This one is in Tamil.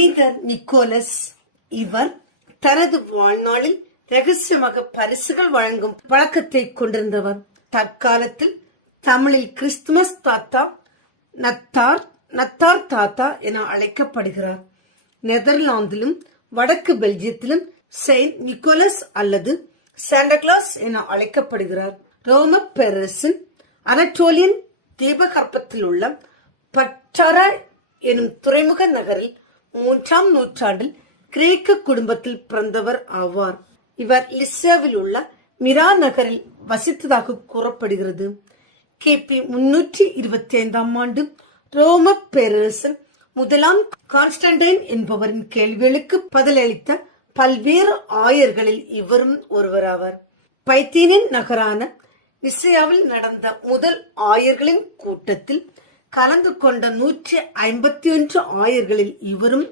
புனித நிக்கோலஸ். இவர் தனது வாழ்நாளில் ரகசியமாக பரிசுகள் வழங்கும் பழக்கத்தை கொண்டிருந்தவர். தற்காலத்தில் தமிழில் கிறிஸ்துமஸ் தாத்தா, நத்தார் தாத்தா என அழைக்கப்படுகிறார். நெதர்லாந்திலும் வடக்கு பெல்ஜியத்திலும் செயின்ட் நிக்கோலஸ் அல்லது சாண்டா என அழைக்கப்படுகிறார். ரோம பேரரசின் அனட்டோலியன் தீபகற்பத்தில் உள்ள பட்டாரா எனும் துறைமுக நகரில் 3ஆம் நூற்றாண்டில் கிரேக்க குடும்பத்தில் பிறந்தவர் ஆவார். இவர் லிஸ்ஸாவில் உள்ள மிரா நகரில் வசித்ததாக கூறப்படுகிறது. கிபி 325ஆம் ஆண்டு ரோம பேரரசர் 1ஆம் கான்ஸ்டன்டைன் என்பவரின் கேள்விகளுக்கு பதிலளித்த பல்வேறு ஆயர்களில் இவரும் ஒருவராவார். பைத்தீனின் நகரான நிசையாவில் நடந்த முதல் ஆயர்களின் கூட்டத்தில் கலந்து கொண்ட 151 ஆயர்களில் இவரும்